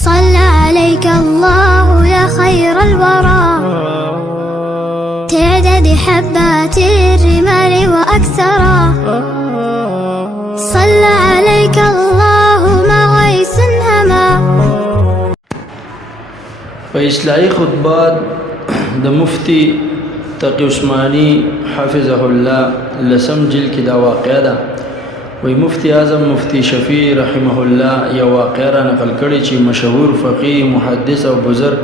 صلى عليك الله يا خير الورى تعدد حبات الرمال وأكثرا صلى عليك الله ما غيث هما. فإصلاحي خطبات د مفتی تقی عثمانی حفظه الله لسم جل کی دا واقعه ده. وی مفتی اعظم مفتی شفیع رحمه الله یو واقعه را نقل کړي چې مشهور فقيه محدث او بزرگ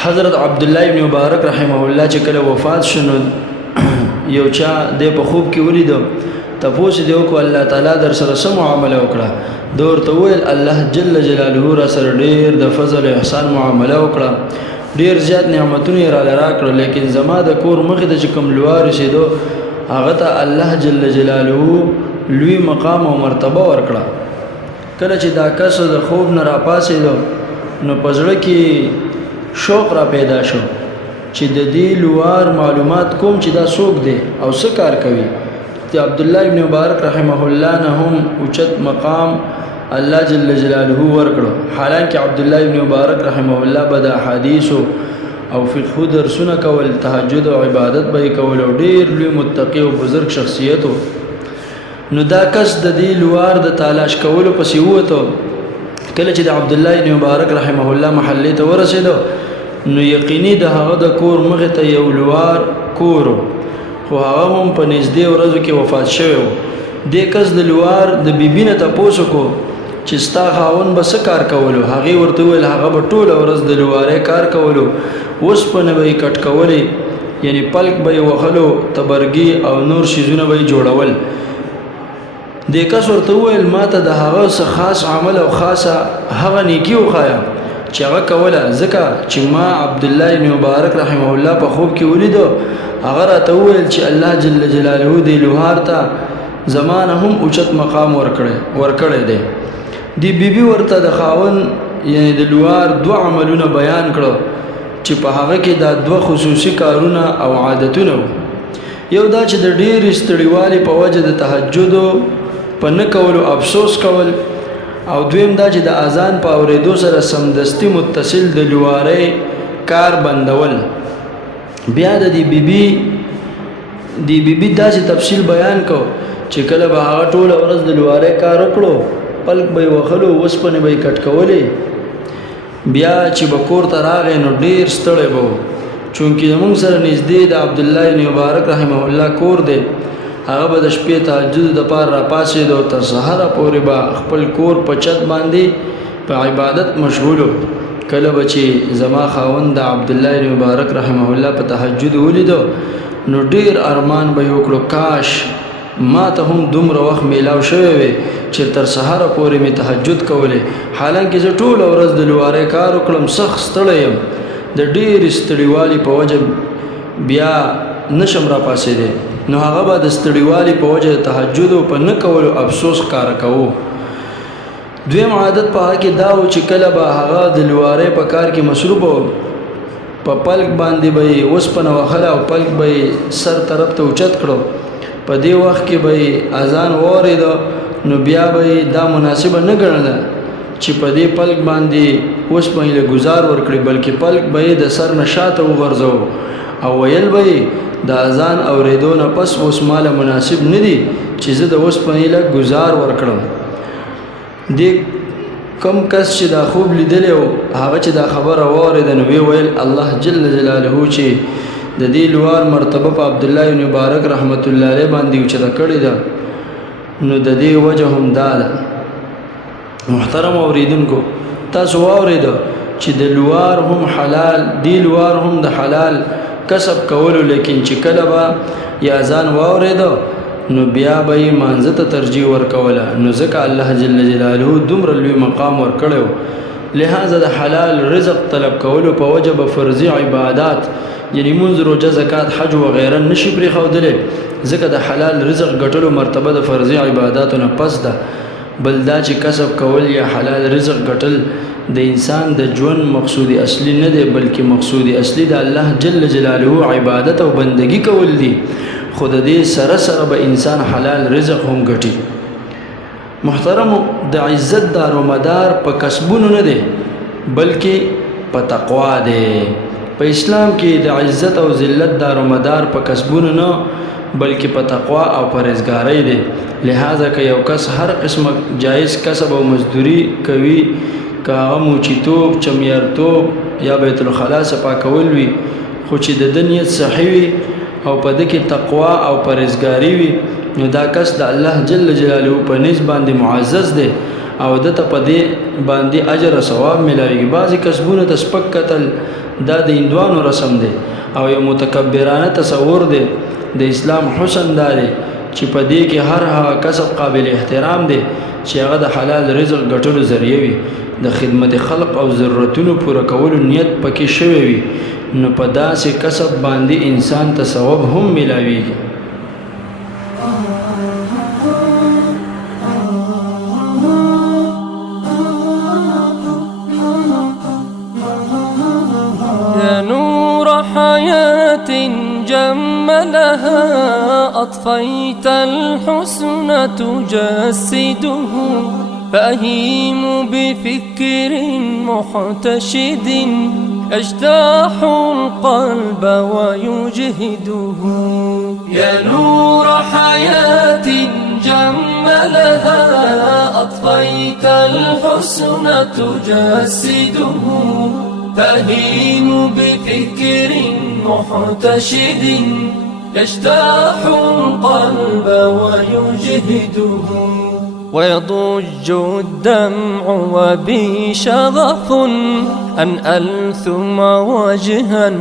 حضرت عبدالله ابن مبارک رحمه الله چې کله وفات شنو یو چا د په خوب کې ولیدو تاسو دې وکړه الله تعالی در سره سم معامله وکړه دور ته ویل الله جل جلاله را سره ډېر د فضل او احسان معامله وکړه ډېر زیات نعمتونه را راکړه لیکن زما د کور مخې ته چې کوم لوار شیدو هغه ته الله جل جلاله لوی مقام او مرتبه ورکړه. کله چې دا کس د خوب نه را پاسېدو نو په زړه کې شوق را پیدا شو چې د دې لوار معلومات کوم چې دا څوک دی او څه کار کوي. چې عبدالله ابن مبارک رحمه الله نه هم اوچت مقام الله جل جلاله ورکړو. حالانکه عبدالله ابن مبارک رحمه الله به د احادیثو او فقه درسونه کول تهجد او عبادت به کول او ډېر لوی متقی او بزرگ شخصیت و. نو دا کس د دې لوار د تلاش کولو پسې ووتو. کله چې د عبدالله ابن مبارک رحمه الله محلې ته ورسېدو نو یقیني د هغه د کور مخې ته یو لوار کور خو هغه هم په نږدې ورځو کې وفات شوی و. دې کس د لوار د بیبي نه تپوس وکړو چې ستا خاوند به څه کار کولو. هغې ورته وویل هغه به ټوله ورځ د لوارۍ کار کولو اوسپنه به یې کټ کولې یعنې پلک به یې وهلو تبرګي او نور شیزونه به یې جوړول. دې کس ورته وویل ما ته د هغه څه خاص عمل او خاصه هغه نیکي وښایه چې هغه کوله ځکه چې ما عبدالله ابن مبارک رحمه الله په خوب کې ولیدو هغه راته وویل چې الله جل جلاله دې لوهار ته زمانه هم اوچت مقام ورکړی دی. دی بیبي ورته د خاوند یعنی د لوار دوه عملونه بیان کړو چې په هغه کې دا دوه خصوصي کارونه او عادتونه وو. یو دا چې د ډېرې ستړیوالي په وجه د تهجدو په نه کولو افسوس کول او دویم دا چې د اذان په اورېدو سره سمدستي متصل د لوارۍ کار بندول. بیا د دې بیبي داسې تفصیل بیان کو چې کله به هغه ټوله ورځ د لوارۍ کار وکړو پلک به یې وهلو اوسپنې به یې کټ کولې. بیا چې به کور ته راغی نو ډېر ستړی به و چونکې زموږ سره نږدې د عبدالله ابن مبارک رحمه الله کور دی. هغه به د شپې تهجد دپاره راپاڅېدو تر سهاره پورې به خپل کور په چت باندې په عبادت مشغولو. کله به چې زما خاوند د عبدالله ابن مبارک رحمه الله په تهجد ولیدو نو ډېر ارمان به یې وکړو کاش ما ته هم دومره وخت میلاو شوی وی چې تر سهاره پورې مې تهجد کولې. حالانکه زه ټوله ورځ د لوارۍ کار وکړم سخت ستړی یم د ډېرې ستړیوالي په وجه بیا نشم را پاسېدی نو هغه به د ستړیوالي په وجه د تهجدو په نه کولو افسوس ښکاره کوو. دویم عادت په هغه کې دا و چې کله به هغه د لوارۍ په کار کې مصروف و په پلک باندې به یې اوسپنه وهله او پلک به یې سر طرف ته اوچت کړو. په دې وخت کې به یې اذان واورېده نو بیا به یې دا مناسبه نه ګڼله چې په دې پلک باندې اوسپنې له ګزار ورکړي بلکې پلک به یې د سر نه شاته وغورځوو او ویل به یې د اذان اورېدو نه پس اوس ماله مناسب نه دي چې زه د اوسپنې له ګزار ورکړم. دې کم کس چې دا خوب لیدلی و هغه چې دا خبره واورېده نو ویل الله جل جلاله چې د دې لوار مرتبه په عبدالله ابن مبارک رحمت الله علیه باندې اوچته کړې ده نو د دې وجه هم دا ده. محترم اوریدونکو تاسو واورېده چې د لوار هم حلال دی لوار هم د حلال کسب کولو لیکن چې کله به یا اذان واورېده نو بیا به یې مانځه ته ترجیح ورکوله نو ځکه الله جل جلاله دومره لوی مقام ورکړی و. لہذا د حلال رزق طلب کولو په وجه به فرضي عبادات یعنی منځ روژه زکات حج وغیره نشي پرېښودلی ځکه د حلال رزق ګټلو مرتبه د فرضي عباداتو نه پس ده. بل دا چې کسب کول یا حلال رزق ګټل د انسان د ژوند مقصود اصلي نه دی بلکې مقصود اصلي د الله جل جلاله عبادت او بندگی کول دي. خود دې سره سره به انسان حلال رزق هم ګټي. محترم د عزت دار و مدار په کسبونو نه دی بلکې په تقوا دی. په اسلام کې د عزت او ذلت دار و مدار په کسبونو نه بلکې په تقوا او پرهیزګارۍ دی. لہذا که یو کس هر قسمه جایز کسب او مزدوری کوي، که هغه موچیتوب، چمیارتوب یا بیت الخلا صفا کول وي، خو چې د ده نیت صحیح وي او په ده کې تقوا او پرهیزګاري وي، نو دا کس د الله جل جلاله په نزد باندې معزز دی او ده ته په دې باندې اجر او ثواب ملاویږي. بعضې کسبونو ته سپک کتل دا د هندوانو رسم دی او یو متکبرانه تصور دی. د اسلام حسن دا دی چې په دې کې هر هغه کسب قابل احترام دی چې هغه د حلال رزق ګټلو ذریعه وي، د خدمت خلق او ضرورتونو پوره کولو نیت پکې شوی وي، نو په داسې کسب باندې انسان ته ثواب هم ملاویږي. يا نور حياة جملها أطفيت الحسن تجسده، فأهيم بفكر محتشد يجتاح القلب ويجهده. يا نور حياة جملها أطفيت الحسن تجسده، فأهيم بفكر محتشد يجتاح القلب ويجهده. ويضج الدمع وبي شغف أن ألثم وجها